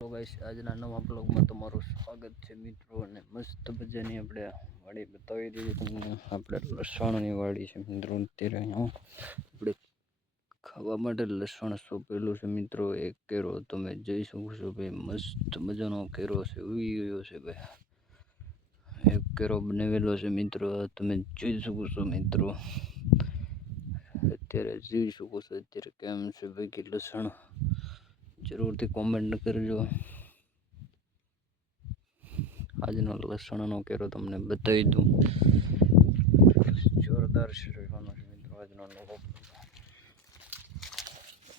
તો આજના નવા બ્લોગમાં તમારું સ્વાગત છે મિત્રો, અને મસ્ત મજાની આપણે વાડી બતાવી દીધી તમને. આપણે લસણની વાડી છે મિત્રો અત્યારે અહીંયા આપણે ખાવા માટે લસણ સોંપેલું છે મિત્રો. એક કેરો તમે જોઈ શકો છો ભાઈ, મસ્ત મજાનો કેરો છે ઉગી ગયો છે ભાઈ. એક કેરો બનાવેલો છે મિત્રો તમે જોઈ શકો છો મિત્રો. અત્યારે જોઈ શકો છો અત્યારે કેમ છે ભાઈ કે લસણ જરૂરથી કોમેન્ટ કરજો. આજનો લસણનો કેરો તમને બતાવી દઉં. જોરદાર રહેવાનો છે મિત્રો આજનો નવો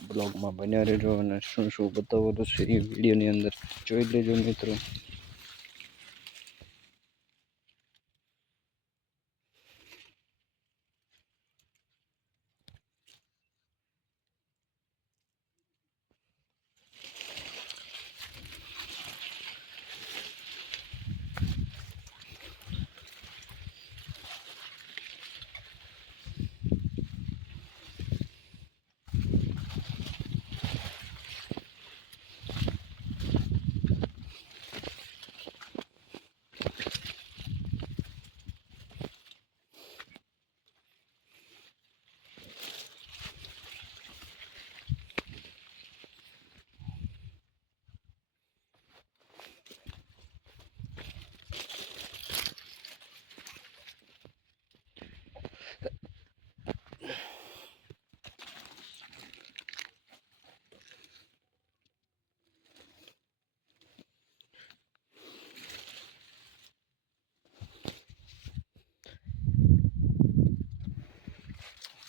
બ્લોગમાં બન્યા રહેજો અને શું શું બતાવો છે એ વિડીયોની અંદર જોઈ લેજો મિત્રો.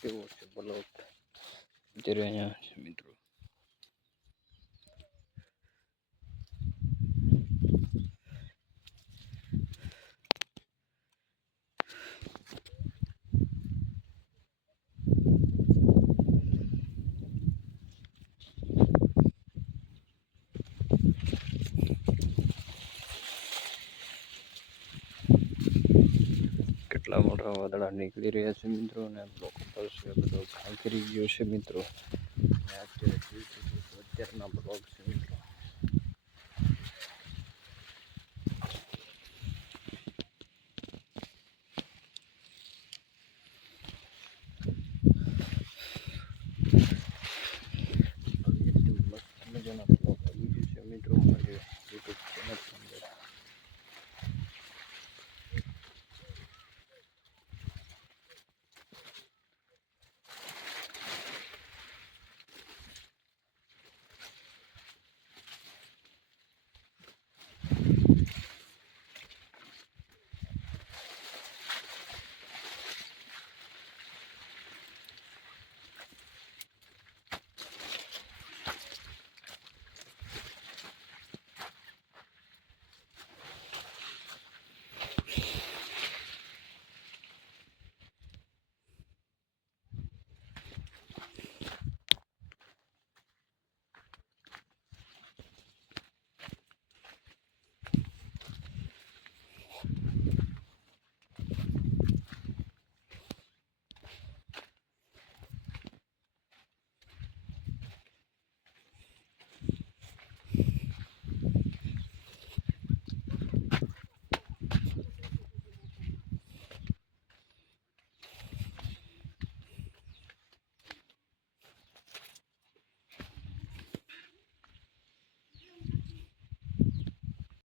કેવો છે બ્લોગ અત્યારે કેટલા મોટા વાદળા નીકળી રહ્યા છે મિત્રો અને છે બધો ઘાય કરી ગયો છે મિત્રો. અત્યારે અત્યારના બ્લોગ છે. મિત્રો